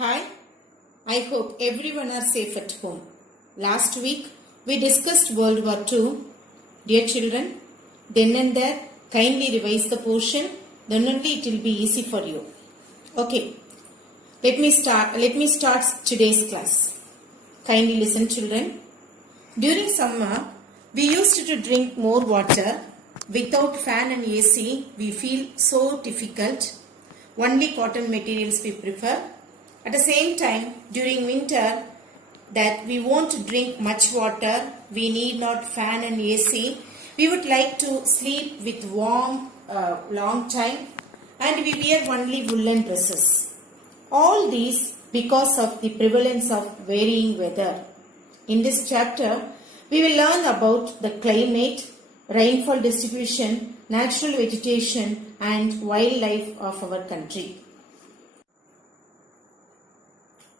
Hi, I hope everyone are safe at home. Last week we discussed World War II. Dear children, then and there kindly revise the portion, then only it will be easy for you. Okay, let me start today's class. Kindly listen children. During summer we used to drink more water. Without fan and AC we feel so difficult. Only cotton materials we prefer. At the same time, during winter, that we won't drink much water, we need not fan and AC. We would like to sleep with warm long time and we wear only woolen dresses. All these because of the prevalence of varying weather. In this chapter, we will learn about the climate, rainfall distribution, natural vegetation and wildlife of our country.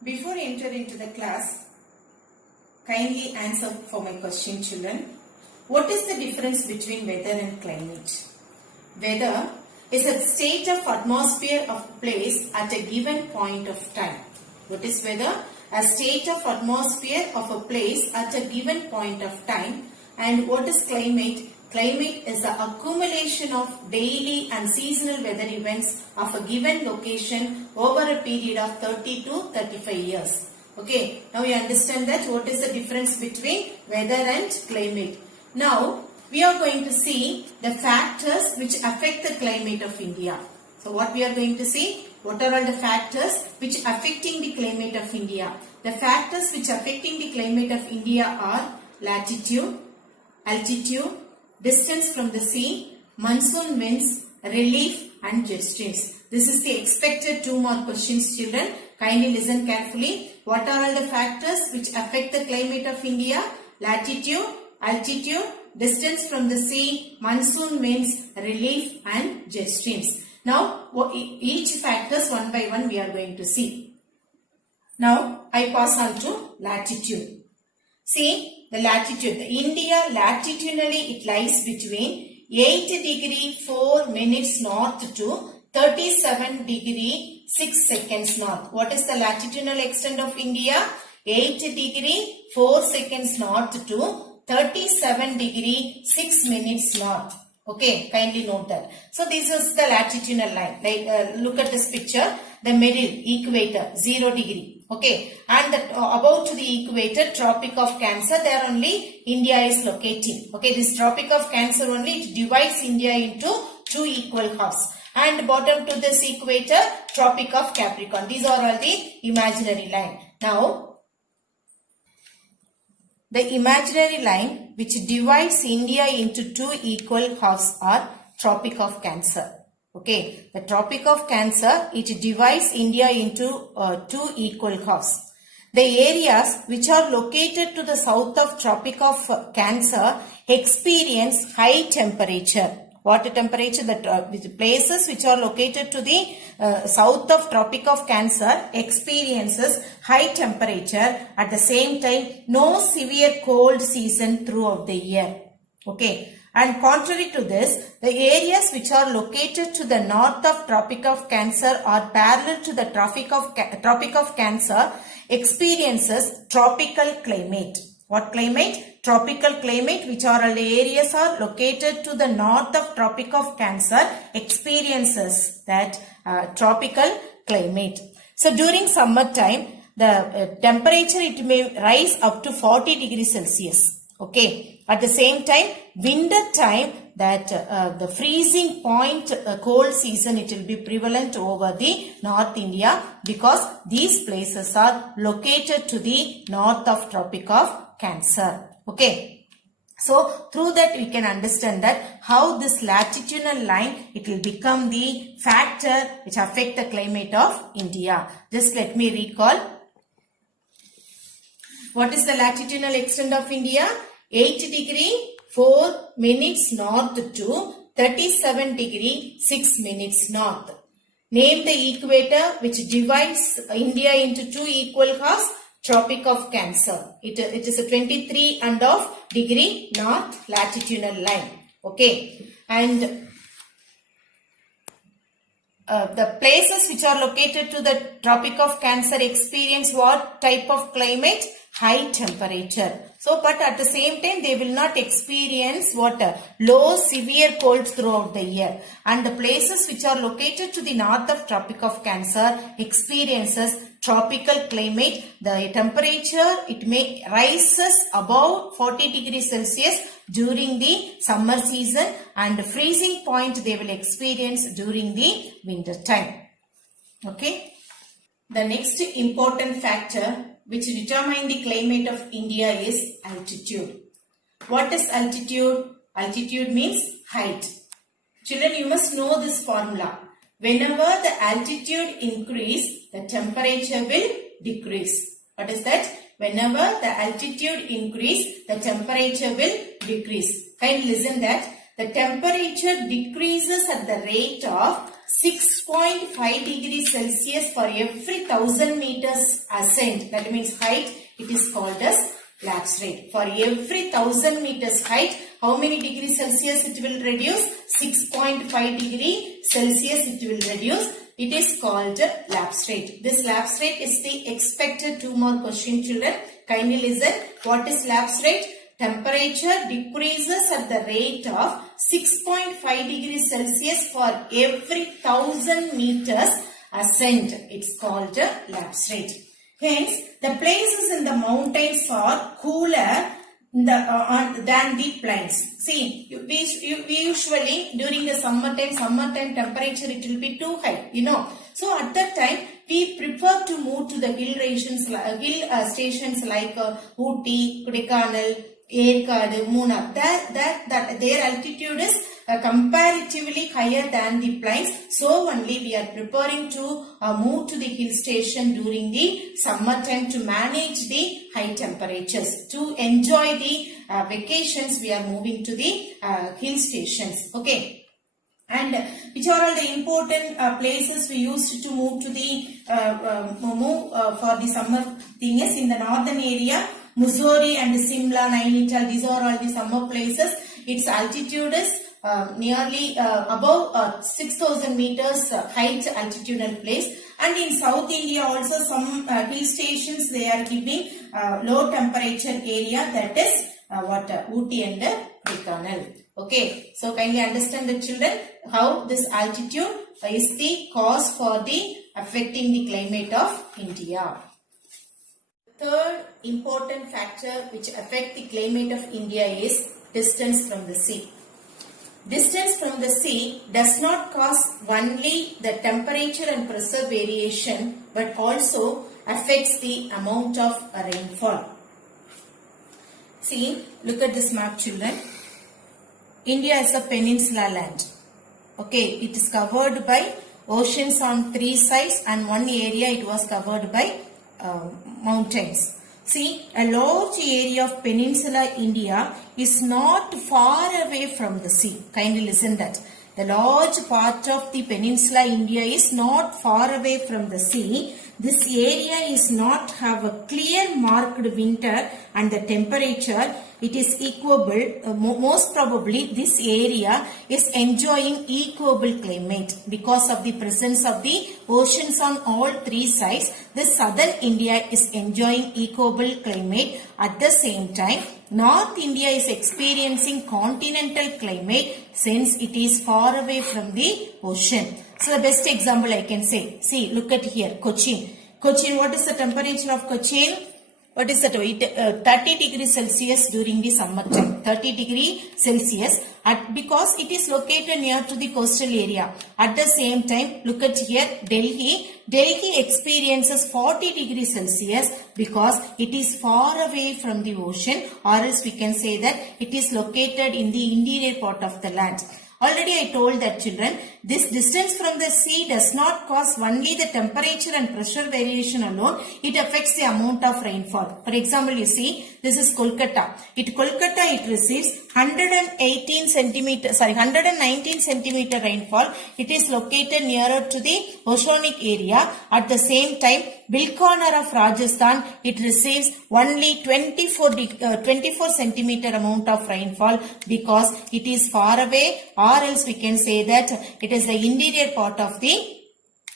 Before I enter into the class, kindly answer for my question children. What is the difference between weather and climate? Weather is a state of atmosphere of a place at a given point of time. What is weather? A state of atmosphere of a place at a given point of time. And what is climate? Climate is the accumulation of daily and seasonal weather events of a given location over a period of 30 to 35 years. Okay, now you understand that what is the difference between weather and climate. Now, we are going to see the factors which affect the climate of India. So, what we are going to see? What are all the factors which affecting the climate of India? The factors which affecting the climate of India are latitude, altitude, distance from the sea, monsoon winds, relief and jet streams. This is the expected 2 mark questions children. Kindly listen carefully. What are all the factors which affect the climate of India? Latitude, altitude, distance from the sea, monsoon winds, relief and jet streams. Now each factors one by one we are going to see. Now I pass on to latitude. See the latitude. India latitudinally it lies between 8 degree 4 minutes north to 37 degree 6 seconds north. What is the latitudinal extent of India? 8 degree 4 seconds north to 37 degree 6 minutes north. Okay, kindly note that. So this is the latitudinal line. Like look at this picture. The middle equator 0 degree. Okay, and about to the equator, Tropic of Cancer, there only India is locating. Okay, this Tropic of Cancer only it divides India into 2 equal halves. And bottom to this equator, Tropic of Capricorn. These are all the imaginary line. Now, the imaginary line which divides India into 2 equal halves are Tropic of Cancer. Okay, the Tropic of Cancer, it divides India into 2 equal halves. The areas which are located to the south of Tropic of Cancer experience high temperature. What temperature? The places which are located to the south of Tropic of Cancer experiences high temperature. At the same time, no severe cold season throughout the year. Okay. And contrary to this, the areas which are located to the north of Tropic of Cancer are parallel to the Tropic of Cancer experiences tropical climate. What climate? Tropical climate, which are all the areas are located to the north of Tropic of Cancer experiences that tropical climate. So during summer time, the temperature it may rise up to 40 degrees Celsius. Okay. At the same time, winter time that the freezing point cold season it will be prevalent over the North India because these places are located to the north of Tropic of Cancer. Okay. So through that we can understand that how this latitudinal line it will become the factor which affect the climate of India. Just let me recall. What is the latitudinal extent of India? 8 degree 4 minutes north to 37 degree 6 minutes north. Name the equator which divides India into 2 equal halves. Tropic of Cancer. It is a 23.5 degree north latitudinal line. Okay. And the places which are located to the Tropic of Cancer experience what type of climate? High temperature. So, but at the same time, they will not experience what? Low, severe cold throughout the year. And the places which are located to the north of Tropic of Cancer experiences tropical climate. The temperature, it may rises above 40 degrees Celsius during the summer season, and the freezing point they will experience during the winter time. Okay. The next important factor which determine the climate of India is altitude. What is altitude? Altitude means height. Children, you must know this formula. Whenever the altitude increase, the temperature will decrease. What is that? Whenever the altitude increase, the temperature will decrease. Kindly listen that. The temperature decreases at the rate of 6.5 degrees Celsius for every 1000 meters ascent. That means height, it is called as lapse rate. For every 1000 meters height, how many degrees Celsius it will reduce? 6.5 degree Celsius it will reduce. It is called lapse rate. This lapse rate is the expected 2 more question, children. Kindly listen. What is lapse rate? Temperature decreases at the rate of 6.5 degrees Celsius for every 1000 meters ascent. It's called lapse rate. Hence, the places in the mountains are cooler than the plains. See, we usually during the summertime temperature it will be too high, you know. So at that time, we prefer to move to the hill stations like Ooty, Kodaikanal, Yerkadu, Munnar. Their altitude is comparatively higher than the plains. So only we are preparing to move to the hill station during the summertime to manage the high temperatures. To enjoy the vacations, we are moving to the hill stations. Okay. And which are all the important places we used to move to the for the summer thing is in the northern area. Mussoorie and Simla, Nainital, these are all the summer places. Its altitude is nearly above 6000 meters height altitudinal place. And in South India also some hill stations they are giving low temperature area, that is Ooty and Kodaikanal. Okay, so kindly understand the children how this altitude is the cause for the affecting the climate of India. Third important factor which affect the climate of India is distance from the sea. Distance from the sea does not cause only the temperature and pressure variation but also affects the amount of rainfall. See, look at this map, children. India is a peninsula land. Okay, it is covered by oceans on 3 sides and one area it was covered by mountains. See, a large area of peninsular India is not far away from the sea. Kindly listen that. The large part of the peninsula India is not far away from the sea. This area is not have a clear marked winter and the temperature it is equable. Most probably this area is enjoying equable climate because of the presence of the oceans on all 3 sides. This southern India is enjoying equable climate. At the same time, North India is experiencing continental climate since it is far away from the ocean. So the best example I can say, see, look at here, Cochin. Cochin, what is the temperature of Cochin? What is that? 30 degrees Celsius during the summer time. 30 degrees Celsius because it is located near to the coastal area. At the same time, look at here, Delhi. Delhi experiences 40 degrees Celsius because it is far away from the ocean, or else we can say that it is located in the interior part of the land. Already I told that, children, this distance from the sea does not cause only the temperature and pressure variation alone. It affects the amount of rainfall. For example, you see, this is Kolkata. Kolkata, it receives 119 centimeter rainfall. It is located nearer to the oceanic area. At the same time, Bikaner of Rajasthan, it receives only 24 centimeter amount of rainfall because it is far away, or else we can say that it is the interior part of the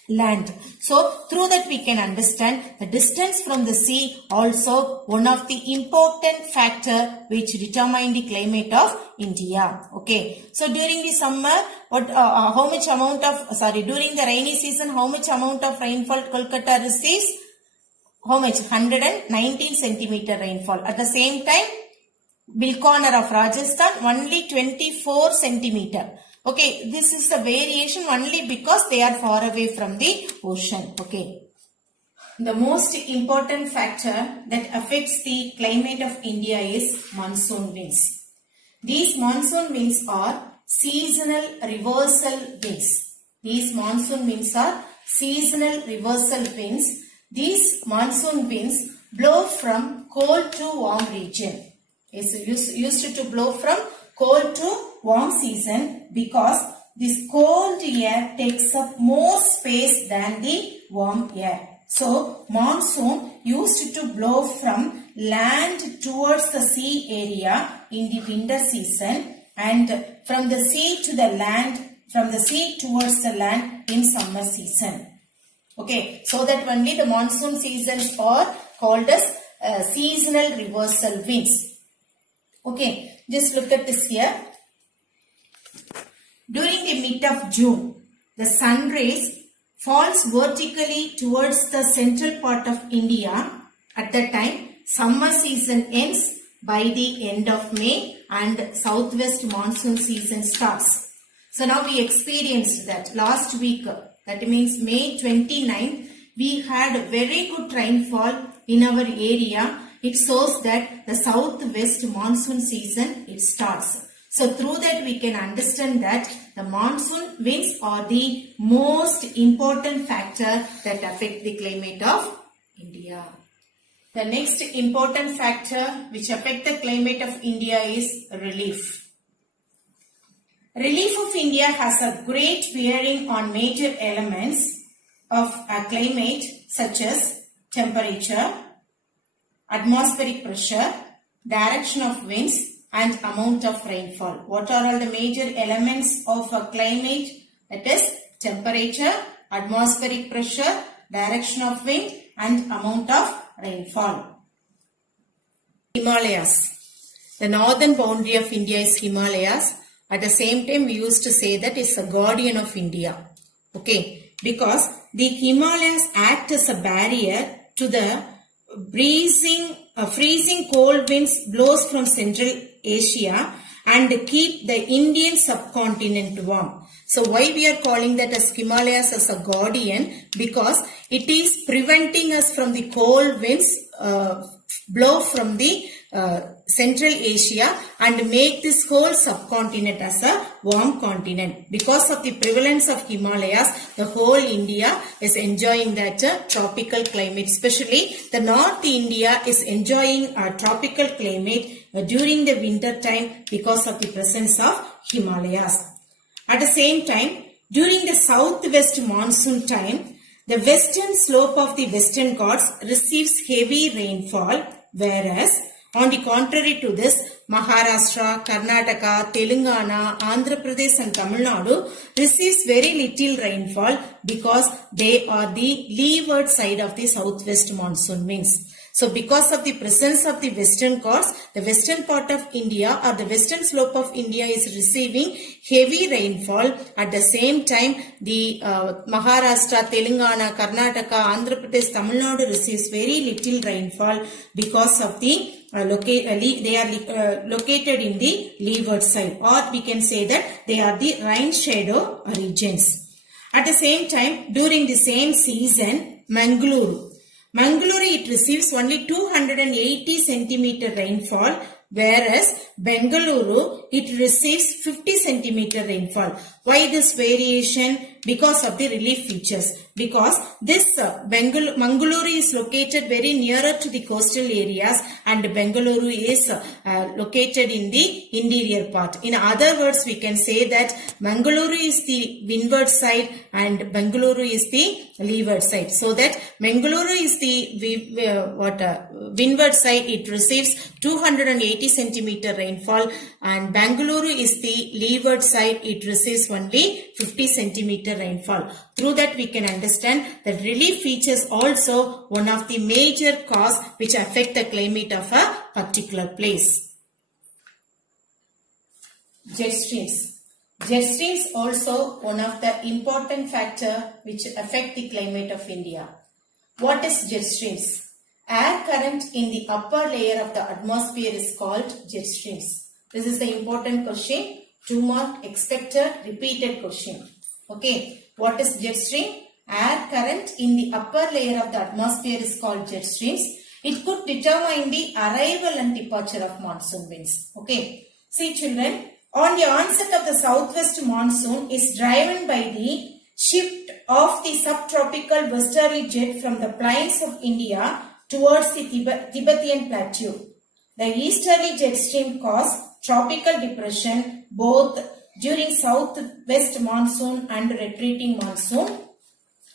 land. So through that we can understand the distance from the sea also one of the important factor which determine the climate of India. Okay. So during the summer, during the rainy season, how much amount of rainfall Kolkata receives? How much? 119 centimeter rainfall. At the same time, Bilkaner of Rajasthan only 24 centimeter. Okay, this is a variation only because they are far away from the ocean. Okay. The most important factor that affects the climate of India is monsoon winds. These monsoon winds are seasonal reversal winds. These monsoon winds are seasonal reversal winds. These monsoon winds blow from cold to warm region. It's used to blow from cold to warm season because this cold air takes up more space than the warm air. So monsoon used to blow from land towards the sea area in the winter season and from the sea to the land, from the sea towards the land in summer season. Okay, so that only the monsoon seasons are called as seasonal reversal winds. Okay, just look at this here. During the mid of June, the sun rays falls vertically towards the central part of India. At that time, summer season ends by the end of May and southwest monsoon season starts. So now we experienced that last week. That means May 29, we had very good rainfall in our area. It shows that the southwest monsoon season it starts. So through that we can understand that the monsoon winds are the most important factor that affect the climate of India. The next important factor which affect the climate of India is relief. Relief of India has a great bearing on major elements of a climate such as temperature, atmospheric pressure, direction of winds and amount of rainfall. What are all the major elements of a climate? That is temperature, atmospheric pressure, direction of wind and amount of rainfall. Himalayas. The northern boundary of India is Himalayas. At the same time, we used to say that it's a guardian of India. Okay, because the Himalayas act as a barrier to the freezing cold winds blows from Central Asia and keep the Indian subcontinent warm. So why we are calling that as Himalayas as a guardian? Because it is preventing us from the cold winds blow from the Central Asia and make this whole subcontinent as a warm continent. Because of the prevalence of Himalayas, the whole India is enjoying that tropical climate. Especially the North India is enjoying a tropical climate during the winter time because of the presence of Himalayas. At the same time, during the southwest monsoon time, the western slope of the Western Ghats receives heavy rainfall, whereas on the contrary to this, Maharashtra, Karnataka, Telangana, Andhra Pradesh and Tamil Nadu receives very little rainfall because they are the leeward side of the southwest monsoon winds. So because of the presence of the Western Ghats, the western part of India or the western slope of India is receiving heavy rainfall. At the same time, the Maharashtra, Telangana, Karnataka, Andhra Pradesh, Tamil Nadu receives very little rainfall because of the they are located in the leeward side, or we can say that they are the rain shadow regions. At the same time, during the same season, Mangaluru it receives only 280 centimeter rainfall, whereas Bengaluru it receives 50 centimeter rainfall. Why this variation? Because of the relief features. Because this Mangaluru is located very nearer to the coastal areas and Bengaluru is located in the interior part. In other words, we can say that Mangaluru is the windward side and Bengaluru is the leeward side. So that Mangaluru is the windward side, it receives 280 centimeter rainfall, and Bengaluru is the leeward side, it receives only 50 centimeter major rainfall. Through that we can understand that relief features also one of the major cause which affect the climate of a particular place. Jet streams. Jet streams also one of the important factor which affect the climate of India. What is jet streams? Air current in the upper layer of the atmosphere is called jet streams. This is the important question. 2 mark expected repeated question. Okay. What is jet stream? Air current in the upper layer of the atmosphere is called jet streams. It could determine the arrival and departure of monsoon winds. Okay. See children, on the onset of the southwest monsoon is driven by the shift of the subtropical westerly jet from the plains of India towards the Tibetan plateau. The easterly jet stream causes tropical depression both during southwest monsoon and retreating monsoon.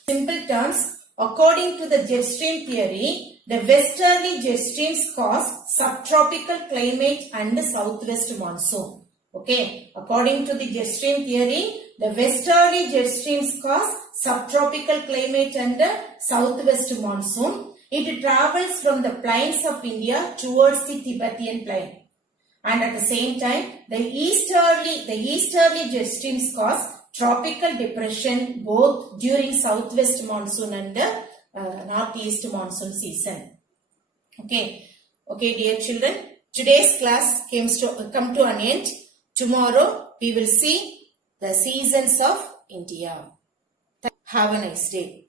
Simple terms, according to the jet stream theory, the westerly jet streams cause subtropical climate and southwest monsoon. Okay, according to the jet stream theory, the westerly jet streams cause subtropical climate and southwest monsoon. It travels from the plains of India towards the Tibetan plain. And at the same time, the easterly jet streams cause tropical depression both during southwest monsoon and northeast monsoon season. Okay, dear children, today's class come to an end. Tomorrow we will see the seasons of India. Have a nice day.